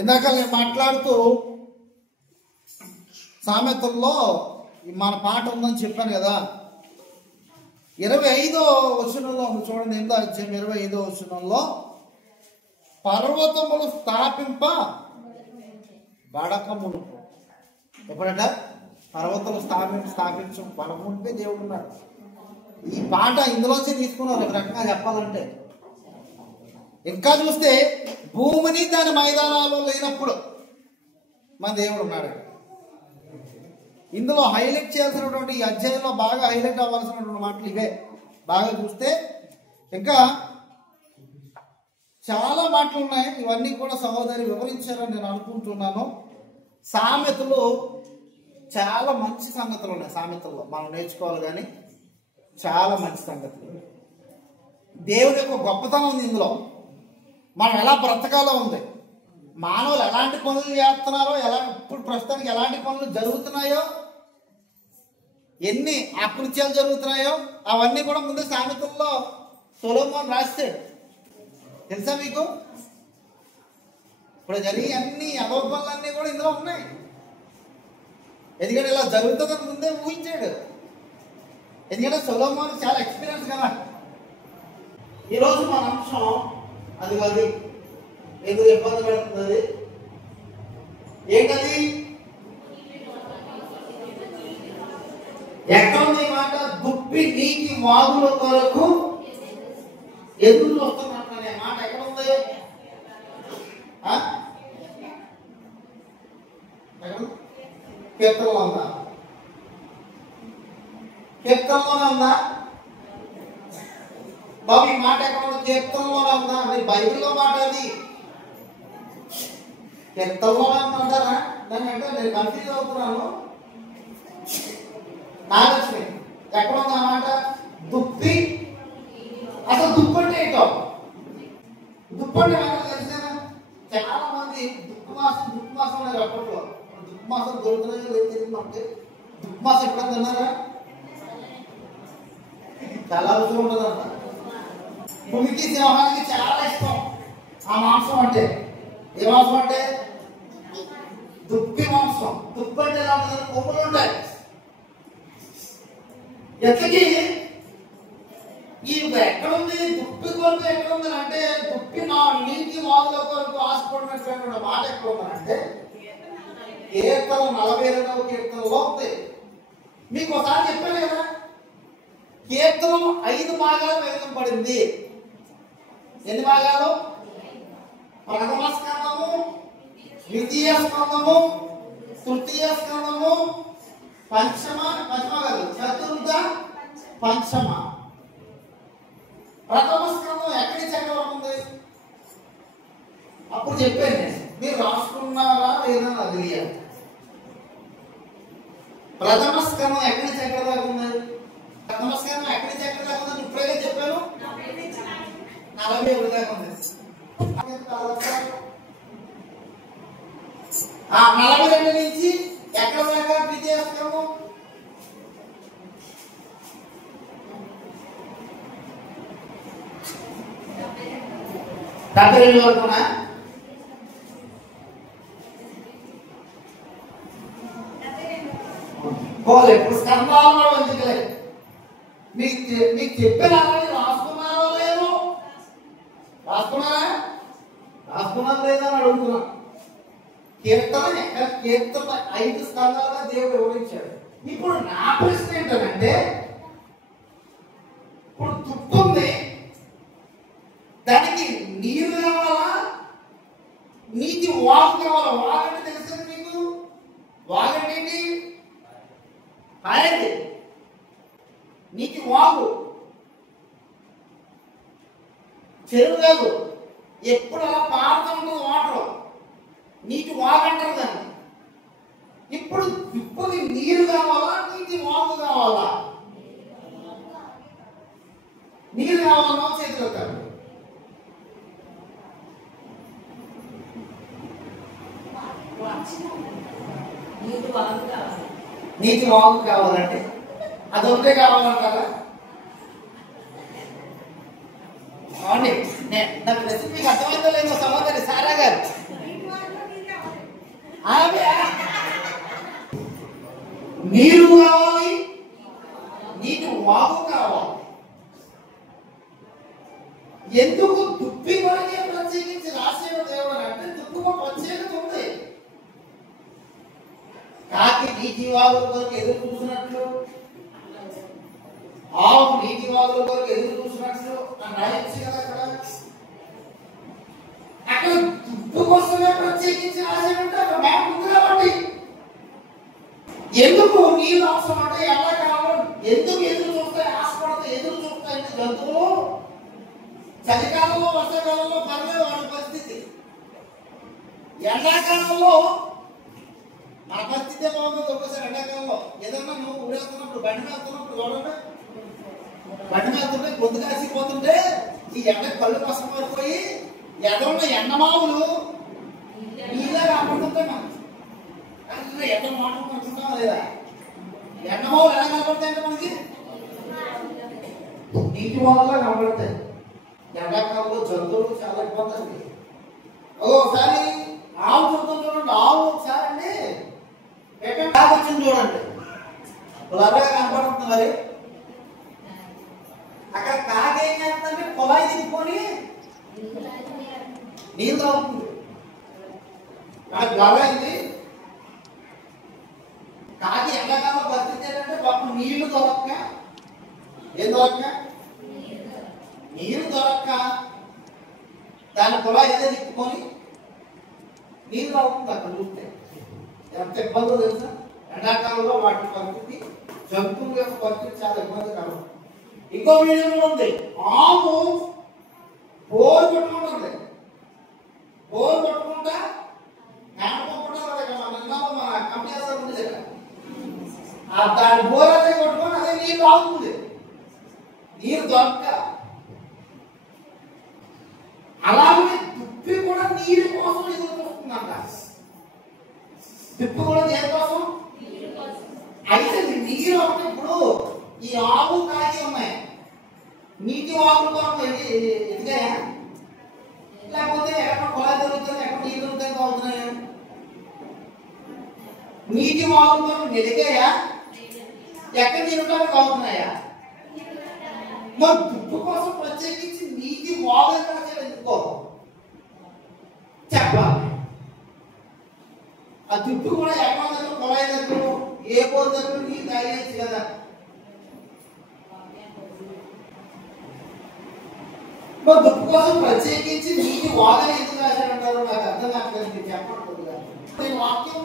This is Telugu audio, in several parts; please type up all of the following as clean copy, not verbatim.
ఇందాక నేను మాట్లాడుతూ సామెతల్లో మన పాట ఉందని చెప్పాను కదా. 25వ వచనంలో చూడండి, 8వ అధ్యాయం 25వ వచనంలో పర్వతములు స్థాపింప బడకములు. ఎప్పుడట పర్వతములు స్థాపించు పడకుంటే దేవుడు ఉన్నాడు. ఈ పాట ఇందులోంచి తీసుకున్నారు ఒక రకంగా చెప్పాలంటే. ఇంకా చూస్తే భూమిని దాని మైదానాల్లో లేనప్పుడు మన దేవుడు ఉన్నాడు. ఇందులో హైలైట్ చేయాల్సినటువంటి ఈ అధ్యాయంలో బాగా హైలైట్ అవ్వాల్సినటువంటి మాటలు ఇవే. బాగా చూస్తే ఇంకా చాలా మాటలు ఉన్నాయి. ఇవన్నీ కూడా సహోదరి వివరించారని నేను అనుకుంటున్నాను. సామెతలు చాలా మంచి సంగతులు ఉన్నాయి. సామెతల్లో మనం నేర్చుకోవాలి, కానీ చాలా మంచి సంగతులు. దేవుని యొక్క గొప్పతనం ఉంది ఇందులో. మనం ఎలా బ్రతకాలో ఉంది. మానవులు ఎలాంటి పనులు చేస్తున్నారో, ఇప్పుడు ప్రస్తుతానికి ఎలాంటి పనులు జరుగుతున్నాయో, ఎన్ని అకృత్యాలు జరుగుతున్నాయో అవన్నీ కూడా ముందు సామెతల్లో సొలొమోను రాస్తాడు. తెలుసా మీకు? ఇప్పుడు జరిగే అన్ని అదోపనులన్నీ కూడా ఇందులో ఉన్నాయి. ఎందుకంటే ఇలా జరుగుతుందని ముందే ఊహించాడు. ఎందుకంటే సొలొమోను చాలా ఎక్స్పీరియన్స్ కదా. ఈరోజు మన అంశం అది కాదు, ఎందుకు ఇబ్బంది పెడుతుంది ఏంటది? ఎక్కడ ఉంది మాట? దుప్పి నీటి వాగుల కొరకు ఎదురు వస్తున్నట్టు అనే మాట ఎక్కడ ఉంది? కీర్తనలో ఉందా? కీర్తనలోనే ఉందా బాబు? ఈ మాట ఎక్కడ ఉంది? కీర్తనలోనే ఉందా? అది బైబిల్లో మాట. అది కీర్తనలోనే ఉందంటారా? దాన్ని అంటే నేను కన్ఫ్యూజ్ అవుతున్నాను. నాగలక్ష్మి ఎక్కడ ఉంది ఆ మాట? దుప్పి. అసలు దుప్పు అంటే ఏంటో? దుప్పు అంటే తెలిసిన చాలా మంది దుప్పు మాసం అనేది అప్పట్లో. దుప్పు మాసం దొరుకుతున్నాయో లేదు తెలియదు మనకి. దుప్పు మాసం ఎప్పుడైనా తిన్నారా? చాలా రుచిగా ఉంటుందంట. భూమికి సింహానికి చాలా ఇష్టం ఆ మాంసం అంటే. ఏ మాంసం అంటే? దుప్పి మాంసం. దుప్పు అంటే ఎలా ఉంటుంది? కొమ్ములు ఉంటాయి. ఎట్లకి ఈ ఎక్కడ ఉంది? దుప్పి కొరకు ఎక్కడ ఉందని అంటే, దుప్పి నా నీటి వాగుల కొరకు ఆశపడినటువంటి మాట ఎక్కడ ఉందనంటే కీర్తన 42వ కీర్తనలో ఉంది. మీకు ఒకసారి చెప్పాను కదా, కీర్తనం 5 భాగాలు విభజింపబడింది. ఎన్ని భాగాలు? ప్రథమ స్కందము, ద్వితీయ స్కందము, తృతీయ స్కందము, పంచమ కాదు, చతుర్థ పంచమ. ప్రథమ స్కందం ఎక్కడి నుంచి ఎక్కడ ఉంది? అప్పుడు చెప్పాను నేను. మీరు రాసుకున్నారా లేదా నాకు తెలియాలి. ప్రథమ స్కందం ఎక్కడి నుంచి ఎక్కడ దాకా ఉంది? ప్రథమ స్కందం ఎక్కడి నుంచి ఎక్కడ దాకా ఉంది? ఇప్పుడే చెప్పాను, 41 దాకా ఉంది. 42 నుంచి ఎక్కడ దాకా ద్వితీయ స్కందం? 72 వరకునా? పోలే. ఇప్పుడు స్కందాలు ఎందుకులేదు? మీకు చెప్పాను రాసుకున్నారో లేదు? రాసుకున్నారా? రాసుకున్నారా లేదా అని అడుగుతున్నా. కీర్తన 5 స్కందాలుగా దేవుడు వివరించాడు. ఇప్పుడు నా ప్రశ్న ఏంటంటే, ఇప్పుడు తుప్పు ఉంది, దానికి నీరు కావాలా, నీటి వాగు కావాలా? వాగంటే తెలుస్తుంది మీకు? వాగంటే ఏంటి? అనేది నీటి వాగు, చెరువు కాదు. ఎప్పుడు అలా పారుతూ ఉంటుంది వాటర్, నీటి వాగు అంటారు దాన్ని. ఇప్పుడు నీరు కావాలా, నీటి వాగు కావాలా? నీరు కావాలా? చేతులు కాదు. నీటి వాగు కావాలంటే అదొకటే కావాలంటారా? అవునండి, నా ప్రశ్న మీకు అర్థమైందో లేదో సహోదరి సారా గారు. నీరు కావాలి, నీటి వాగు కావాలి. ఎందుకు దుప్పి కొరకే ప్రత్యేకించి రాసిన దేవుడు అంటే దుప్పుకు ప్రత్యేకత ఉంది. కాకి నీటి వాగుల కొరకు ఎదురు చూసినట్లు, ఆవు నీటి వాగుల కొరకు ఎదురు చూసినట్లు రాయొచ్చు కదా. అక్కడ దుప్పు కోసమే ప్రత్యేకించి రాసాడంటే అక్కడ మ్యాప్ ఉంది కాబట్టి. ఎందుకు నీళ్ళు అవసరం అంటే ఎండాకాలం ఎందుకు ఎదురు చూస్తాయి, ఆశపడతాయి, ఎదురు చూస్తాయంటే జంతువులు చలికాలంలో వర్షాకాలంలో పర్లేదు వాళ్ళ పరిస్థితి. ఎండాకాలంలో మన పరిస్థితే బాగుంది. ఒక్కసారి ఎండాకాలంలో ఏదన్నా నువ్వు ఊరేస్తున్నప్పుడు బండి వెళ్తున్నప్పుడు చూడండి, బండి వెళ్తుంటే గొంతు కాసిపోతుంటే ఈ ఎండ కళ్ళు కష్టం పడిపోయి ఎదురున్న ఎండమావులు నీళ్ళే కనపడుతుంటాయి. మనం ఎండ మాటలు అనుకుంటామా లేదా? ఎండమావులు ఎలా కనపడతాయంటే మనకి నీటి మావులుగా కనపడతాయి. ఎండాకాలంలో జంతువులు చాలా ఇబ్బంది అండి. ఒకసారి ఆవు జంతువులు చూడండి, ఆవు ఒకసారి అండి ఎక్కడ వచ్చింది చూడండి, బులరగా కనపడుతుంది. మరి అక్కడ కాకి ఏం చేస్తుందంటే కుళాయి తిప్పుకొని నీళ్ళు తాగుతుంది. నాకు బలైంది. కాకి ఎండాకాలం పరిస్థితి ఏంటంటే పాపం నీళ్లు దొరక్క, ఏం దొరక్క, నీరు దొరక్క దాని కుళాయి ఏదో తిప్పుకొని నీళ్ళు తాగుతుంది. అక్కడ చూస్తే ఎంత ఇబ్బందో తెలుసా? ఎండాకాలంలో వాటి పరిస్థితి, జంతువుల యొక్క పరిస్థితి చాలా ఇబ్బందికరం. ఇంకో వీడియో ఉంది, ఆవు బోరు కొట్టుకుంటుంది. బోరు కొట్టుకుంటా మన కంపెనీ ఉంది కదా, దాని బోర్ అదే కొట్టుకొని అదే నీళ్ళు ఆగుతుంది, నీరు దొరక్క. అలాగే దుప్పి కూడా నీరు కోసం ఎదురు చూస్తుందంట. దుప్పి కూడా దేనికోసం? అయితే నీరు ఒకటి. ఇప్పుడు ఈ ఆవు కాకి ఉన్నాయి, నీటి వాగుల కోసం ఎదిగాయా? లేకపోతే ఎక్కడ కుళాయి దొరుకుతుంది, ఎక్కడ నీళ్ళు దొరుకుతాయి అవుతున్నాయా? నీటి వాగుల కోసం ఎదిగాయా? ఎక్కడ నీళ్ళు అవుతున్నాయా? మరి దుప్పు కోసం ప్రత్యేకించి నీటి వాగులు ఎందుకో చెప్పాలి. ఆ దుప్పు కూడా ఎక్కడ దగ్గర, కుళాయి దగ్గర, ఏ బోర్ దగ్గర నీళ్ళు తాగేయచ్చు కదా. మరి దుప్పు కోసం ప్రత్యేకించి నీటి వాగని ఎందుకు రాశారంటారు? నాకు అర్థం కావట్లేదు. మీరు చెప్పకూడదుగా. నేను వాక్యం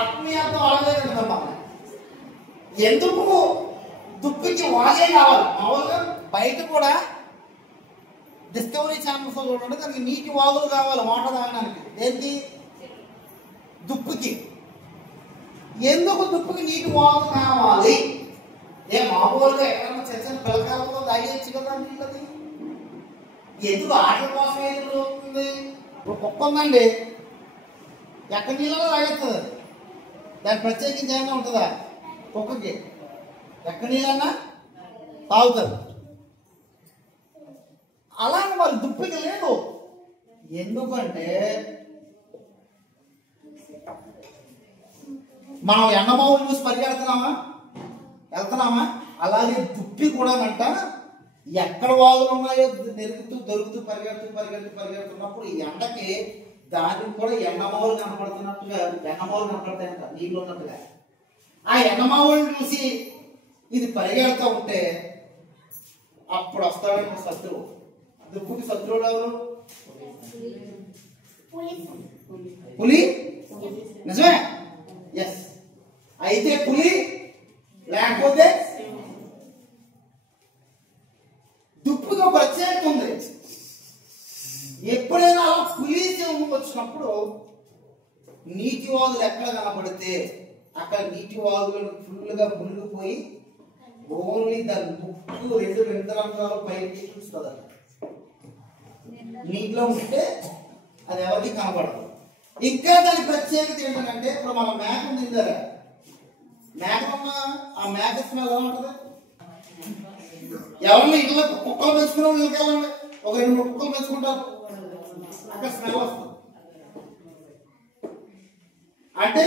ఆత్మీయత్వం అడగలేదమ్మా. ఎందుకు దుప్పికి వాగే కావాలి? మామూలుగా బయట కూడా డిస్కవరీ ఛానల్స్ చూడండి, దానికి నీటి వాగులు కావాలి వాటర్ తాగడానికి. ఏంటి? దుప్పికి. ఎందుకు దుప్పికి నీటి వాగు కావాలి? మామూలుగా ఎక్కడన్నా చిన్న పిల్లకాలంలో తాగేయచ్చు కదా నీళ్ళది. ఎందుకు ఆటల కోసం ఎదురు అవుతుంది? ఇప్పుడు కుక్క ఉందండి, ఎక్కడ నీళ్ళలో తాగేస్తుంది. దానికి ప్రత్యేకించి ఏమైనా ఉంటుందా? కుక్కకి ఎక్కడ నీళ్ళన్నా తాగుతుంది. అలాగే మరి దుప్పికి లేదు. ఎందుకంటే మనం ఎండమావులు చూసి పరిగెడుతున్నామా, వెళ్తున్నామా? అలాగే దుప్పి కూడా అంట ఎక్కడ వాగులు ఉన్నాయో దొరుకుతూ పరిగెడుతున్నప్పుడు ఈ ఎండకి దానికి కూడా ఎండమావులు కనపడుతున్నట్టుగా, ఎండమావులు కనపడతాయంట నీళ్ళు ఉన్నట్టుగా. ఆ ఎండమావులు చూసి ఇది పరిగెడుతూ ఉంటే అప్పుడు వస్తాడేమో శత్రువు. దుప్పుకి శత్రువులు ఎవరు? పులి. నిజమే, ఎస్. అయితే పులి లేకపోతే దుప్పుకి ఒక ప్రత్యేకత ఉంది. ఎప్పుడైనా పులి వచ్చినప్పుడు నీటి వాగులు ఎక్కడ కనబడితే అక్కడ నీటి వాగులను ఫుల్గా మునిగిపోయి ఓన్లీ దాని ముక్కు 2 రంధ్రాలు పైకి చూస్తుంది. నీటిలో ఉంటే అది ఎవరికి కనబడదు. ఇంకా దాని ప్రత్యేకత ఏంటంటే, ఇప్పుడు మన మేక ఉంది కదా, మేక ఉన్న ఆ మేక స్మెల్ ఎలా ఉంటుంది? ఎవరిని ఇంట్లో కుక్కలు పెంచుకున్నాం, ఇంకెళ్ళండి ఒక 2 కుక్కలు పెంచుకుంటారు, అక్కడ స్మెల్ వస్తుంది. అంటే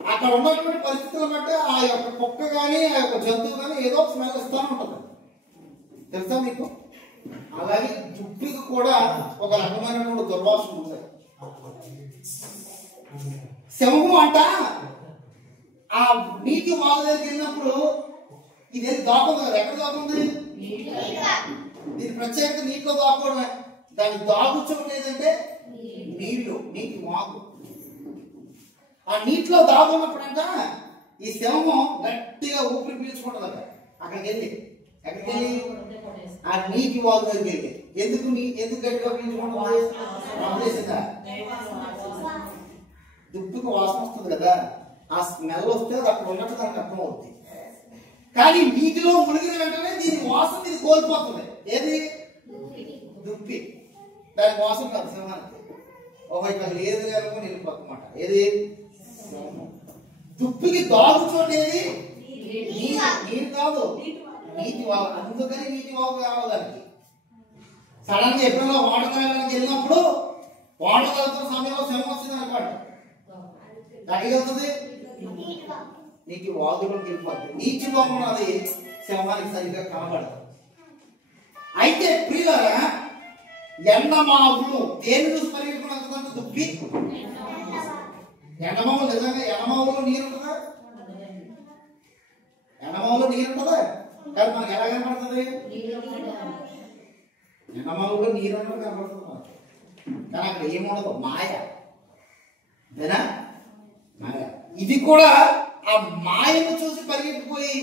అక్కడ ఉన్నటువంటి పరిస్థితులను బట్టి ఆ యొక్క కుక్క కానీ ఆ యొక్క జంతువు కానీ ఏదో ఒక స్మెల్ ఇస్తూనే ఉంటుంది. తెలుసా మీకు? అలాగే దుప్పికి కూడా ఒక రకమైనటువంటి దుర్వాసన ఉంది. సింహం అంట ఆ నీటి వాగు దగ్గరికి వెళ్ళినప్పుడు ఇది దాకుంది కదా, ఎక్కడ దాకుంది? దీని ప్రత్యేకత నీటిలో దాక్కోవడమే. దాని దాగు చోటు ఏదంటే నీళ్లు, నీటి వాగు. ఆ నీటిలో దాగున్నప్పుడంట ఈ సింహం గట్టిగా ఊపిరి పీల్చుకుంటుంది అక్కడ. అక్కడికి వెళ్ళి ఎక్కడికి వెళ్ళి ఆ నీటి వాగు దగ్గరికి వెళ్ళి ఎందుకు గట్టిగా పీల్చుకుంటుంది? చేసిందా? దుప్పుకు వాసన వస్తుంది కదా, ఆ స్మెల్ వస్తే అక్కడ ఉన్నట్టు దానికి అర్థం అవుతుంది. కానీ నీటిలో మునిగిన వెంటనే దీని వాసన ఇది కోల్పోతుంది. ఏది? దుప్పి. దానికి వాసన కాదు సింహానికి. ఓహో ఇక్కడ లేదు కనుకొని వెళ్ళిపోతుందన్నమాట. ఏది? దుప్పికి దాగు చోటు ఏది? నీరు కాదు, నీటి వాగు. అందుకని నీటి వాగు కావాలి దానికి. సడన్ గా ఎప్పుడైనా వాటర్ తాగడానికి వెళ్ళినప్పుడు వాటర్ తాగుతున్న సమయంలో సింహం వచ్చింది అనుకోండి, ఎక్కడికి వెళ్తుంది? నీటి వాగులోకి వెళ్ళిపోతుంది. నీటిలో ఉన్నది సింహానికి సరిగ్గా కనబడదు. అయితే ప్రియులారా, ఎండమావులు దేని చూసి పరిగెట్టుకున్నంత దుప్పి. ఎండమావులు నిజంగా ఎండమావులో నీరు ఉంటుందా? ఎండమావులో నీరు ఉంటుందా? కానీ మనకు ఎలా కనబడుతుంది? ఎండమావులో నీరు అన్నది కనబడుతుంది మనకు. కానీ అక్కడ ఏముండదు, మాయ. అంతేనా? మాయ. ఇది కూడా ఆ మాయను చూసి పరిగెత్తిపోయి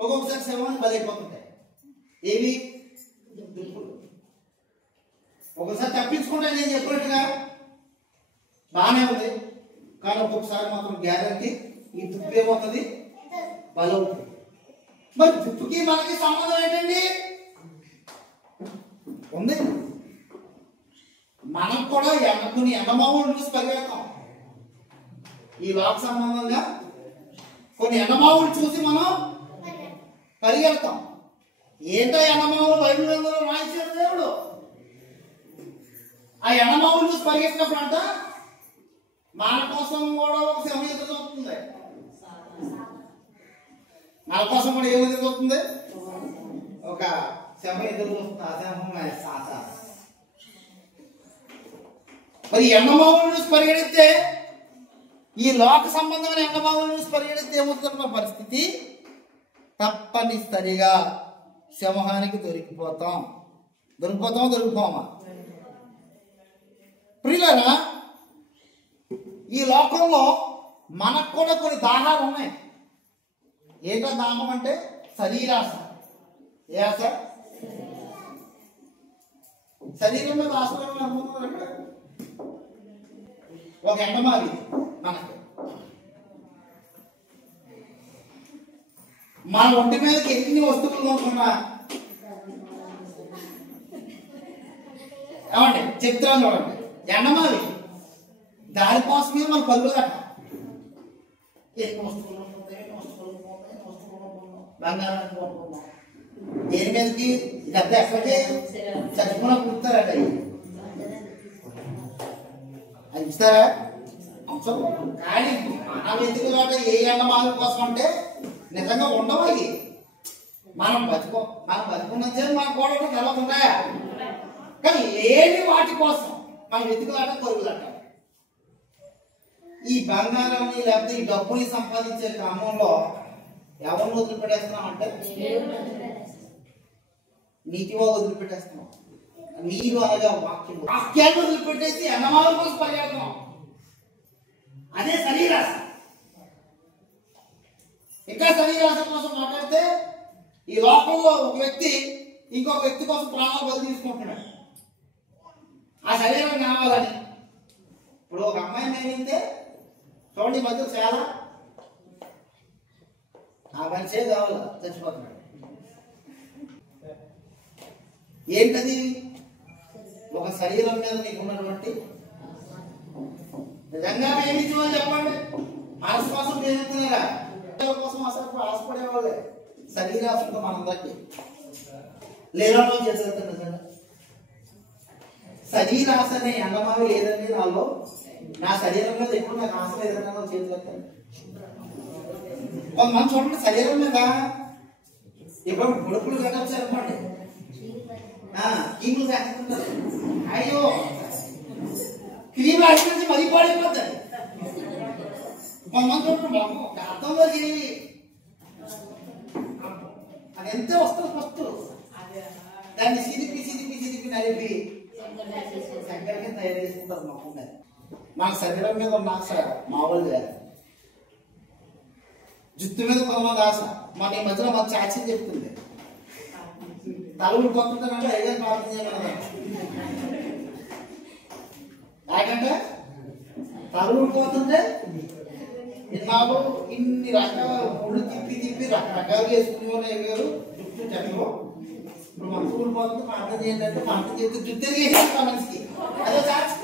ఒక్కొక్కసారి సింహాన్ని బలైపోతుంటాయి. ఏవి? దుప్పులు. ఒకసారి తప్పించుకుంటే నేను చెప్పినట్టుగా బాగానే ఉంది, కానీ ఒక్కొక్కసారి మాత్రం గ్యారంటీ ఈ దుప్పు ఏమవుతుంది? బలవుతుంది. మరి దుప్పుకి మనకి సంబంధం ఏంటండి? ఉంది. మనం కూడా కొన్ని ఎండమావులు చూసి పరిగెడతాం. ఈ లోక సంబంధంగా కొన్ని ఎండమావులు చూసి మనం పరిగెడతాం. ఏంటో ఎండమావులు బైబిల్లో రాయించాడు దేవుడు. ఆ ఎండమావులు చూసి పరిగెత్తినప్పుడు అంట మన కోసం కూడా ఒక సింహం ఎదురు చూస్తుంది. మన కోసం కూడా ఏం ఎదురు చూస్తుంది? ఒక సింహం ఎదురు చూస్తుంది. ఆ సింహం మరి ఎండమావులు చూసి పరిగెడితే, ఈ లోక సంబంధమైన ఎండమావులు చూసి పరిగెడితే ఏమవుతున్న పరిస్థితి? తప్పనిసరిగా సింహానికి దొరికిపోమా? ప్రియులారా, ఈ లోకంలో మనకు కూడా కొన్ని దాహాలు ఉన్నాయి. ఏంటో దాహం అంటే శరీరాశ. ఏ ఆశ? శరీరం మీద ఆశ. ఒక ఎండమావి మనకి మన ఒంటి మీదకి ఎన్ని వస్తువులు కొనుక్కున్నా ఏమండి చెప్తాను చూడండి, ఎండమావి దానికోసమే మన పరుగులు కట్ట. ఎన్ని వస్తువులు బంగారానికి కొనుక్కున్నాం. దేని మీదకి? ఇదంతా ఎక్కడికి? చచ్చిపోయినా కుడతారట. అది ఇస్తారా? కానీ మన వెతుకులాట ఏ ఎండమావి కోసం అంటే నిజంగా ఉండవు. అవి మనం బతుకున్నది మన గోడలు తెలవుతున్నాయా? కానీ లేని వాటి కోసం మనం వెతుకులాట పరుగులాట. ఈ బంగారాన్ని లేకపోతే ఈ డబ్బుని సంపాదించే క్రమంలో ఎవరిని వదిలిపెట్టేస్తున్నాం అంటే నీతిగా వదిలిపెట్టేస్తున్నాం. నీరు అనగా వాక్యాన్ని వదిలిపెట్టేసి ఎండమావుల కోసం పరిగెడుతున్నాం. అదే శరీరాశ. ఇంకా శరీరాశ కోసం మాట్లాడితే ఈ లోకంలో ఒక వ్యక్తి ఇంకొక వ్యక్తి కోసం ప్రాణాలు బలి తీసుకుంటున్నాడు ఆ శరీరం కావాలని. ఇప్పుడు ఒక అమ్మాయిని నేనింతే చూడండి, మధ్య చాలా ఆ మనిషే కావాలి, చచ్చిపోతున్నాడు. ఏంటది? ఒక శరీరం మీద నీకున్నటువంటి నిజంగా ప్రేమించమని చెప్పండి. మనసు కోసం ప్రేమిస్తున్నారా? కోసం అసలు ఆశపడే వాళ్ళే శరీరాశంతో మనందరికి లేనప్పుడు చేసేస్తారు. నిజంగా శరీరాశ అనే ఎండమావి లేదండి నాలో. నా శరీరం మీద ఎప్పుడు నాకు ఆశ లేదన్నా చేతులు ఎత్తాను. కొంతమంది చూడండి శరీరం మీద ఇప్పుడు ముడుపులు కట్టొచ్చారనుకోండి, కీములు చేస్తుంటారు. అయ్యో క్రీమ్ రాసి మరీ పాడైపోతాయి. కొంతమంది చూడండి అర్థంలో అది ఎంత వస్తుంది ఫస్ట్ దాన్ని సిదిపి నలిపి శంకరకి తయారు చేసుకుంటారు. మాకు శరీరం మీద ఉన్న ఆశ మామూలుగా, జుట్టు మీద కొంతమంది ఆశ. మాకు ఈ మధ్యలో మాకు చాచి చెప్తుంది, తలుగులు పోతుంటారంటే అయ్యే ప్రార్థన చేయమన్నది. యాకంటే తలుగులు పోతుంటే ఇన్నాళ్ళు ఇన్ని రకాల ఒళ్ళు తిప్పి రకరకాలు చేసుకునే వాళ్ళు ఎగారు జుట్టు చెట్లు. ఇప్పుడు మన స్కూల్ పోతుంది ప్రార్థన చేయండి అంటే ప్రార్థన చేస్తే జుట్టు తిరిగేసేస్తా మనిషికి. అదే సాక్షి.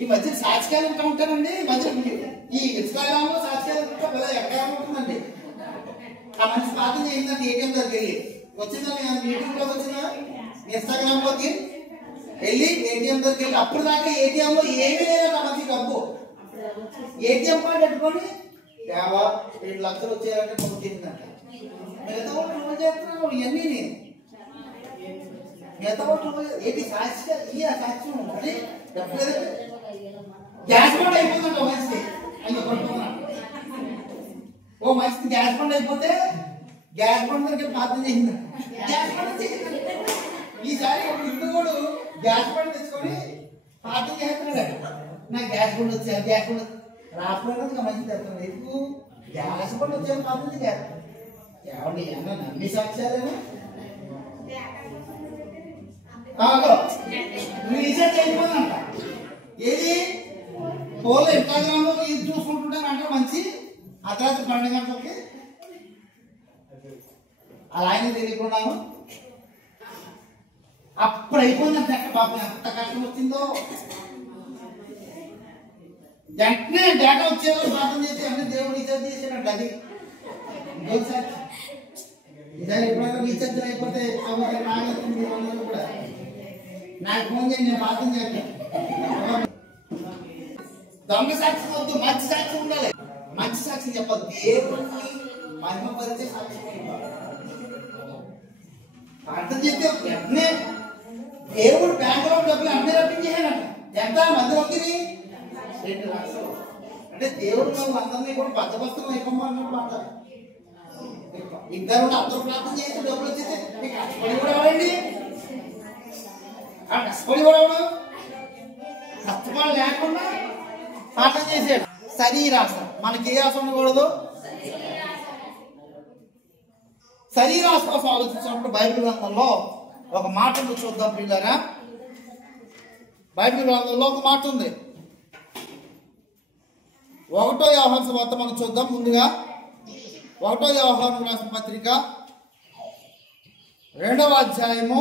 ఈ మధ్య సాక్షికాలు ఉంటా ఉంటానండి. మధ్య ఈ ఇన్స్టాగ్రామ్ లో సాక్షికాలు ఉంటా కదా ఎక్కడ ఉంటుందండి. ఆ మనిషి ప్రార్థన చేయిందండి ఏటీఎం దగ్గరికి వెళ్ళి. వచ్చిందని మీటింగ్ లోకి వచ్చిన ఇన్స్టాగ్రామ్ లోకి వెళ్ళి ఏటీఎం దగ్గరికి వెళ్ళి అప్పుడు దాకా ఏటీఎం లో ఏమీ లేదు ఆ మనిషి డబ్బు. ఏటీఎం కార్డు పెట్టుకొని 2 లక్షలు వచ్చాయంటే మొత్తం తిందంట. మిగతా వాళ్ళు చేస్తున్నారు ఇవన్నీ. మిగతా వాళ్ళు ఏంటి సాక్షి ఈ సాక్షి ఉంటుంది. గ్యాస్ బండ్ అయిపోతుందంట మనిషికి. అయ్యో పట్టుకున్నాను ఓ మనిషికి గ్యాస్ బండ్ అయిపోతే గ్యాస్ బండ్ దగ్గర ప్రార్థన చేసింది. గ్యాస్ బండ్ చేసింది. ఈసారి ఒక ఇంటికోడు గ్యాస్ బండ్ తెచ్చుకొని ప్రార్థన చేస్తున్నాడు. నాకు గ్యాస్ బండ్ వచ్చా గ్యాస్ బండ్ రాకపోయినా మంచి తెస్తాను. ఎందుకు గ్యాస్ బండ్ వచ్చాను ప్రార్థన చేస్తాను. ఎవరిని ఏమన్నా నమ్మి సాక్ష్యాలేమో రీసెర్చ్ అయిపోయిందంట. ఏది ఫోన్లో ఇన్స్టాగ్రామ్ లో ఇది చూసుకుంటుంటానంటే మంచి అర్ధరాత్రి 12 గంటలకి అలా ఆయన తెలియకున్నాను. అప్పుడు అయిపోయిందంటే అక్కడ పాపం ఎంత కష్టం వచ్చిందో. వెంటనే డేటా వచ్చేవాళ్ళు ప్రార్థన చేసి అన్ని దేవుడు రీఛార్జ్ చేసాడంట. అది ఈసారి ఎప్పుడైనా రీఛార్జ్ అయిపోతే నాగొస్తుంది కూడా నాకు ఫోన్ చేయండి, నేను ప్రార్థన చేస్తాను. దొంగ సాక్షి వద్దు, మంచి సాక్షి ఉండాలి. మంచి సాక్షి చెప్పాలి. దేవుడిని మహిమపరిచే సాక్షి ప్రార్థన చేస్తే వెంటనే దేవుడు బ్యాంకులో డబ్బులు అన్నీ రప్పించేసాడంట. ఎంత మంది వచ్చింది 2 లక్షలు. అంటే దేవుడు మేము అందరినీ కూడా బద్దబస్తులు అయిపోమన్నప్పుడు అంటారు. ఇద్దరు అందరూ ప్రార్థన చేసి డబ్బులు వచ్చేస్తే మీకు కష్టపడి కూడా ఎవరండి? కష్టపడి కూడా ఎవడు? కష్టపడి లేకుండా ప్రార్థన చేసాడు. శరీరాశ. మనకి ఏ ఆశ ఉండకూడదు? శరీరాశ కోసం ఆలోచించినప్పుడు బైబిల్ గ్రంథంలో ఒక మాట ఉంది, చూద్దాం పిల్లరా. బైబిల్ గ్రంథంలో ఒక మాట ఉంది. 1వ యోహాను సువార్త మనం చూద్దాం. ముందుగా 1వ యోహాను రాసిన పత్రిక 2వ అధ్యాయము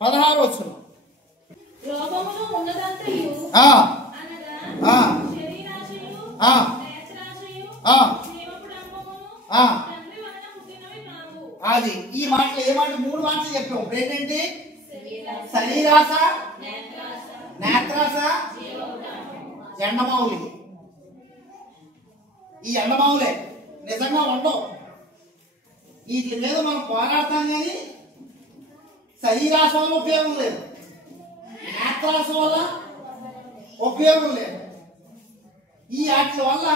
16వ వచనం. అది ఈ మాటలు ఏ మాట? 3 మాటలు చెప్పాం. ఏంటంటే శరీరాశ, నేత్రాశ, ఎండమావులి. ఈ ఎండమావులే నిజంగా ఉండవు. వీటి మీద మనం పోరాడతాం కానీ శరీరాశ వల్ల ఉపయోగం లేదు, నేత్రాశ వల్ల ఉపయోగం లేదు, ఈ వాటి వల్ల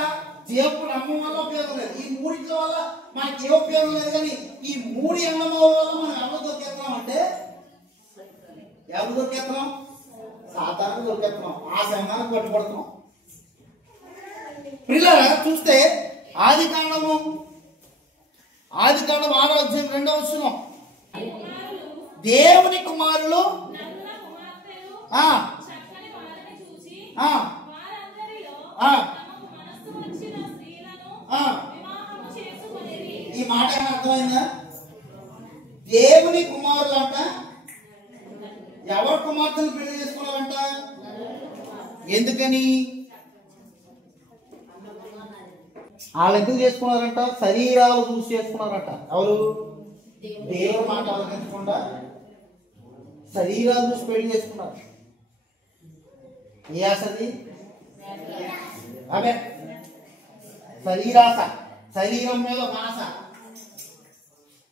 దేవుడు నమ్మం వల్ల ఉపయోగం లేదు. ఈ 3 వల్ల మనకి ఏ ఉపయోగం లేదు. కానీ ఈ 3 ఎండమావుల వల్ల మనం ఎవరు దొరికేస్తున్నాం అంటే ఎవరు దొరికేస్తున్నాం? సాధారణ దొరికేస్తున్నాం. ఆ సంఘానికి పట్టుబడుతున్నాం. పిల్లరా చూస్తే ఆదికాండం 6వ అధ్యాయం 2వ వచనం. దేవుని కుమారులు ఈ మాట అర్థమైందా? దేవుని కుమారులు అంట. ఎవరు కుమార్తెను పెళ్లి చేసుకున్నారంట? ఎందుకని? వాళ్ళు ఎందుకు చేసుకున్నారంట? శరీరాలు చూసి చేసుకున్నారంట. ఎవరు? దేవుని మాట ఆలోచించకుండా శరీరాలు చూసి పెళ్లి చేసుకున్నారు. ఏ ఆశది? అదే శరీరాశ, శరీరం మీద ఒక ఆశ.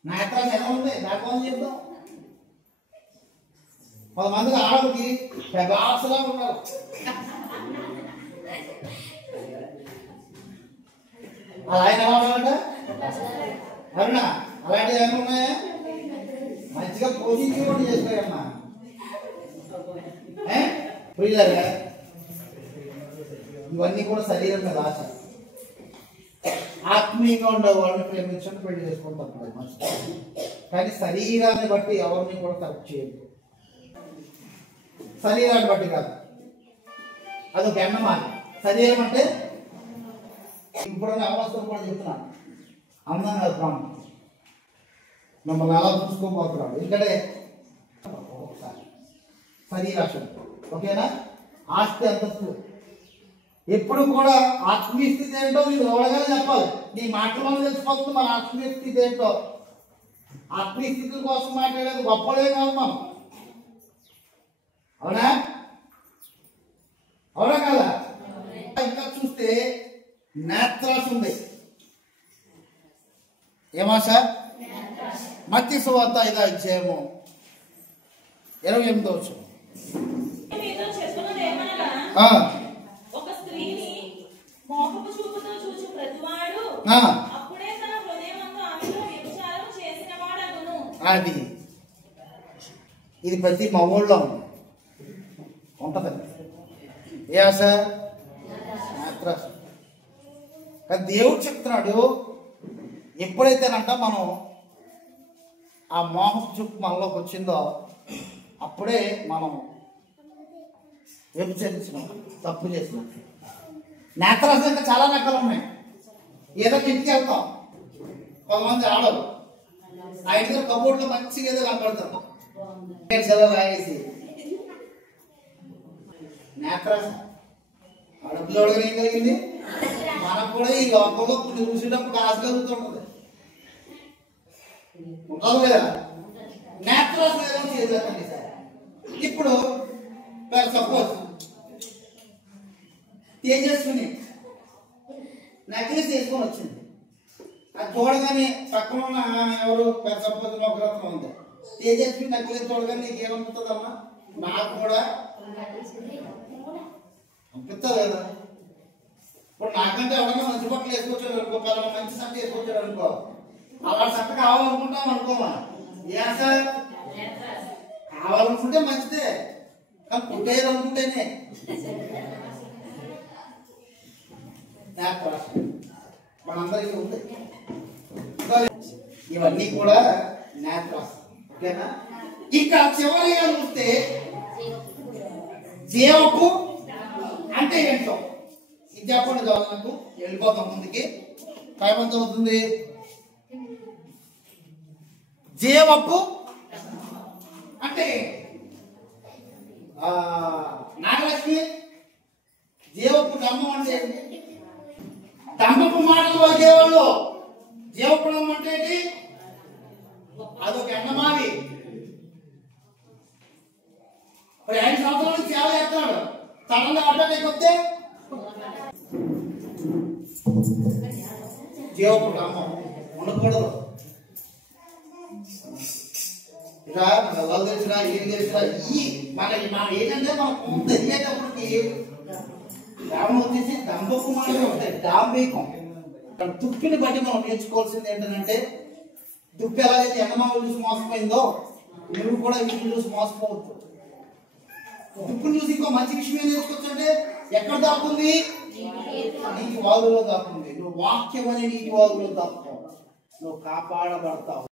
నేత్రాశ ఎలా ఉంది దానికోసం చెప్తాం. కొంతమంది ఆడవాళ్ళకి పెద్ద ఆశలా ఉన్నారు. అలా ఆయన ఎలా ఉన్నాడంట అరుణ, అలాంటివి ఏమైనా ఉన్నాయా? మంచిగా పోషించి కూడా చేసుకోయమ్మా. ప్రియులారా, ఇవన్నీ కూడా శరీరం మీద ఆశ. ఆత్మీయంగా ఉండే వాళ్ళని ప్రేమించండి, పెళ్లి చేసుకొని తప్పలేదు మంచిది. కానీ శరీరాన్ని బట్టి ఎవరిని కూడా తప్పు చేయదు. శరీరాన్ని బట్టి కాదు, అదొక ఎన్నమాట. శరీరం అంటే ఇప్పుడు అవస్థలు కూడా చెప్తున్నాను. అందంగా ప్రాణం మిమ్మల్ని అలా చూసుకోబోతున్నాడు. ఎందుకంటే శరీరాశ, ఓకేనా? ఆస్తి అంతస్తు ఎప్పుడు కూడా ఆత్మీయ స్థితి ఏంటో నీకు ఎవడగానే చెప్పాలి. నీ మాటలలో తెలిసిపోతుంది మన ఆత్మీయ స్థితి ఏంటో. ఆత్మీయ స్థితుల కోసం మాట్లాడేది గొప్పలే కాదు మనం. అవునా? అవునా కదా? ఇంకా చూస్తే నేత్రాశ ఉంది. ఏమాశ? మత్తయి సువార్త 5వ అధ్యాయము 28వ వచనం. ఒక స్త్రీని మోహపు చూపుతో చూచు ప్రతివాడు అప్పుడే తన హృదయమందు ఆమెతో వ్యభిచారం చేసినవాడగును. అది ఇది ప్రతి మగోళ్ళలో ఉంటది. ఏ ఆశ? నేత్రాశ. కానీ దేవుడు చెప్తున్నాడు, ఎప్పుడైతేనంట మనం ఆ మోహపు చూపు మనలోకి వచ్చిందో అప్పుడే మనం వ్యభిచరించినాం, తప్పు చేసినాం. నేత్రాశ ఇంకా చాలా రకాలు ఉన్నాయి. ఏదో ఇంటికి వెళ్తాం, కొంతమంది ఆడరు ఆ ఇంట్లో కబోర్డ్లో మంచిగా ఏదో కనపడతారు, సెలవు రాయేసి నేత్రాశ. అడుగులోడు ఏం కలిగింది? మనకు కూడా ఈ లోకంలో కొన్ని చూసేటప్పుడు ఆశ కలుగుతుంటది, ఉంటుంది కదా? నేత్రాశ చేద్దామండి సార్. ఇప్పుడు సపోజ్ తేజస్విని నెక్లెస్ వేసుకొని వచ్చింది. అది చూడగానే పక్కన ఉన్న ఎవరు సపోజ్ నౌకరత్నం ఉంది, తేజస్వి నెక్లెస్ చూడగానే నీకు ఏమనుకుంటుంది అమ్మా? నాకు కూడా అనిపిస్తుంది కదా. ఇప్పుడు నాకంటే ఎవరైనా మంచి బట్టలు వేసుకొచ్చాడు అనుకో, పలానా మంచి సంట వేసుకొచ్చాడు అనుకో, అలా సంట కావాలనుకుంటాం అనుకోమా? ఏ సార్ కావాలనుకుంటే మంచిదే, కానీ పుట్టేది అనుకుంటేనే మనందరికీ ఉంది. ఇవన్నీ కూడా నేత్రాశ, ఓకేనా? ఇంకా చివరిగా చూస్తే జీవపు అంటే ఏంటో ఇది చెప్పండి. నాకు వెళ్ళిపోతాం ముందుకి. టైం ఎంత అవుతుంది? జీవపు అంటే నాగలక్ష్మి జీవపు డంబం అంటే డంబపు మాటలు వచ్చేవాళ్ళు. జీవపు డంబం అంటే ఏంటి? అదొక ఎండమావి. 5 సంవత్సరాల నుంచి సేవ చేస్తున్నాడు, సడన్గా అడ్డానికి వస్తే జీవపు డంబం ఉండకూడదు. ఇక మన తెలిసినా ఏం తెలిసినా మన ఏంటంటే మనం తెలియటప్పటికి డామం వచ్చేసి దంబపు మాటలు ఉంటాయి. డాంబీకం, దుప్పిని బట్టి మనం నేర్చుకోవాల్సింది ఏంటంటే, దుప్పి ఎలాగైతే ఎండమావులు చూసి మోసపోయిందో నువ్వు కూడా వీటిని చూసి మోసపోవద్దు. దుప్పుని చూసి ఇంకో మంచి విషయం ఏం నేర్చుకోవచ్చంటే, ఎక్కడ దాక్కుంది? నీటి వాగులో దాక్కుంది. నువ్వు వాక్యం అనే నీటి వాగులో దాక్కుతావు, నువ్వు కాపాడబడతావు.